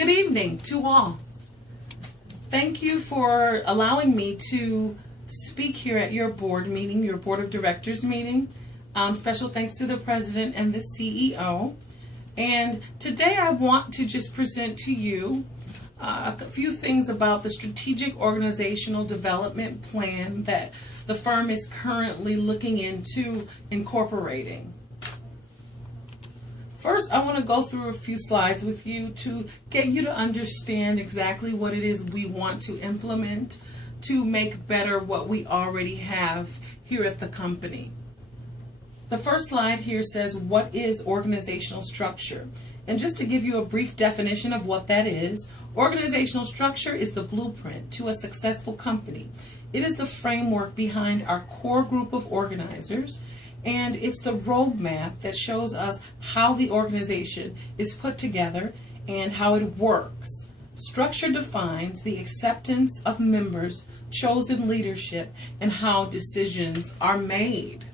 Good evening to all. Thank you for allowing me to speak here at your board meeting, your board of directors meeting. Special thanks to the president and the CEO. And today I want to just present to you a few things about the strategic organizational development plan that the firm is currently looking into incorporating. First, I want to go through a few slides with you to get you to understand exactly what it is we want to implement to make better what we already have here at the company. The first slide here says, what is organizational structure? And just to give you a brief definition of what that is, organizational structure is the blueprint to a successful company. It is the framework behind our core group of organizers, and it's the roadmap that shows us how the organization is put together and how it works. Structure defines the acceptance of members, chosen leadership, and how decisions are made.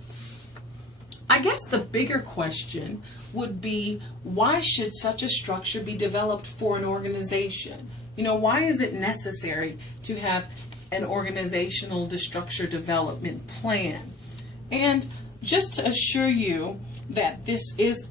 I guess the bigger question would be, why should such a structure be developed for an organization? Why is it necessary to have an organizational structure development plan? And just to assure you that this is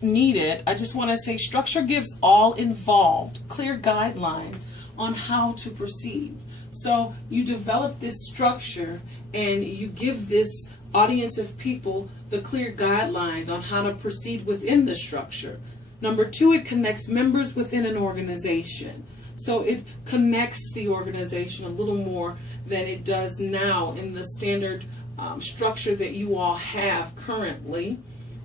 needed, I just want to say structure gives all involved clear guidelines on how to proceed. So you develop this structure and you give this audience of people the clear guidelines on how to proceed within the structure. Number two, it connects members within an organization. So it connects the organization a little more than it does now in the standard structure that you all have currently.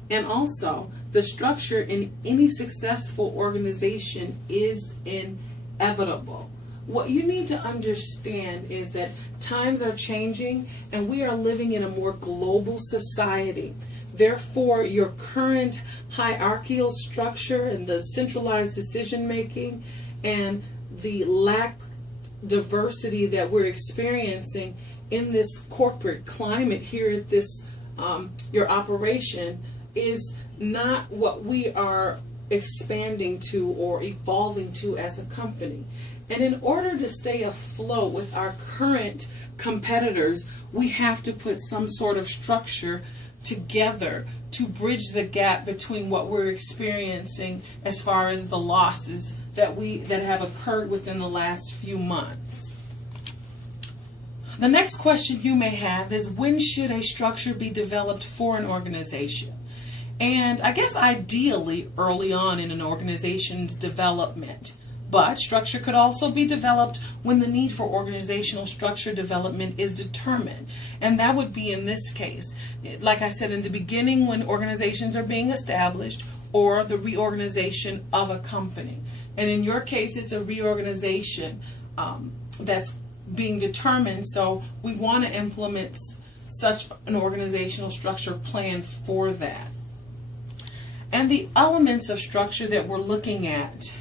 And also, the structure in any successful organization is inevitable. What you need to understand is that times are changing and we are living in a more global society. Therefore, your current hierarchical structure and the centralized decision making and the lack diversity that we're experiencing in this corporate climate here at this your operation is not what we are expanding to or evolving to as a company. And in order to stay afloat with our current competitors, we have to put some sort of structure together to bridge the gap between what we're experiencing as far as the losses that have occurred within the last few months. The next question you may have is, when should a structure be developed for an organization? And I guess ideally early on in an organization's development. But structure could also be developed when the need for organizational structure development is determined. And that would be in this case, like I said, in the beginning when organizations are being established or the reorganization of a company. And in your case, it's a reorganization that's being determined, so we want to implement such an organizational structure plan for that. And the elements of structure that we're looking at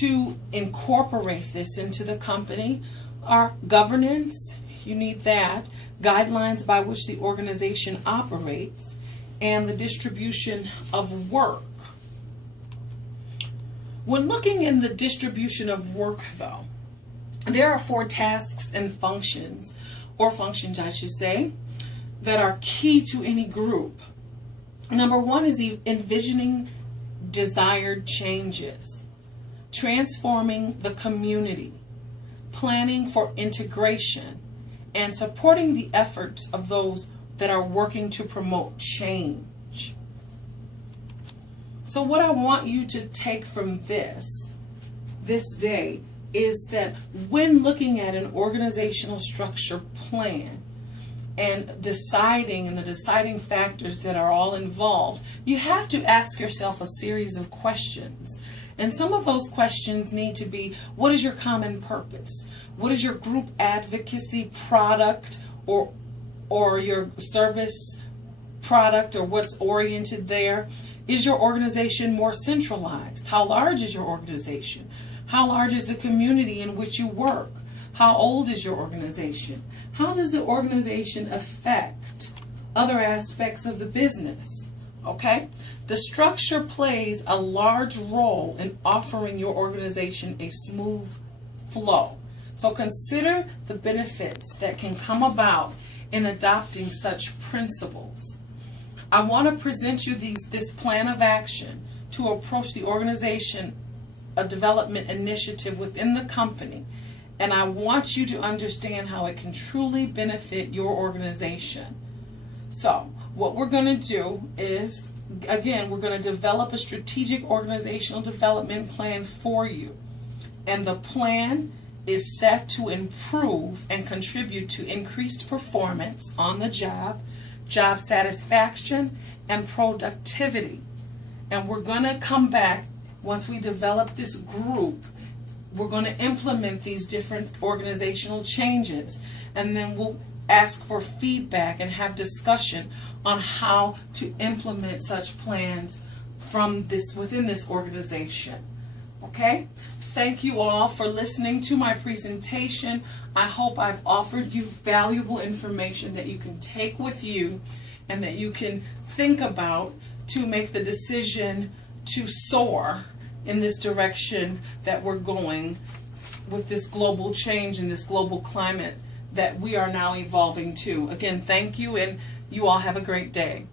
to incorporate this into the company are governance, you need that, guidelines by which the organization operates, and the distribution of work. When looking in the distribution of work, though, there are 4 tasks and functions, or functions I should say, that are key to any group. Number 1 is envisioning desired changes, transforming the community, planning for integration, and supporting the efforts of those that are working to promote change. So what I want you to take from this day is that when looking at an organizational structure plan and deciding the deciding factors that are all involved, you have to ask yourself a series of questions. And some of those questions need to be, what is your common purpose? What is your group advocacy product or your service product, or what's oriented there? Is your organization more centralized? How large is your organization? How large is the community in which you work? How old is your organization? How does the organization affect other aspects of the business? Okay? The structure plays a large role in offering your organization a smooth flow. So consider the benefits that can come about in adopting such principles. I want to present you this plan of action to approach the organization, a development initiative within the company, and I want you to understand how it can truly benefit your organization. So what we're going to do is, again, we're going to develop a strategic organizational development plan for you, and the plan is set to improve and contribute to increased performance on the job satisfaction, and productivity. And we're going to come back once we develop this group. We're going to implement these different organizational changes, and then we'll ask for feedback and have discussion on how to implement such plans within this organization. Okay? Thank you all for listening to my presentation. I hope I've offered you valuable information that you can take with you and that you can think about to make the decision to soar in this direction that we're going with this global change and this global climate that we are now evolving to. Again, thank you, and you all have a great day.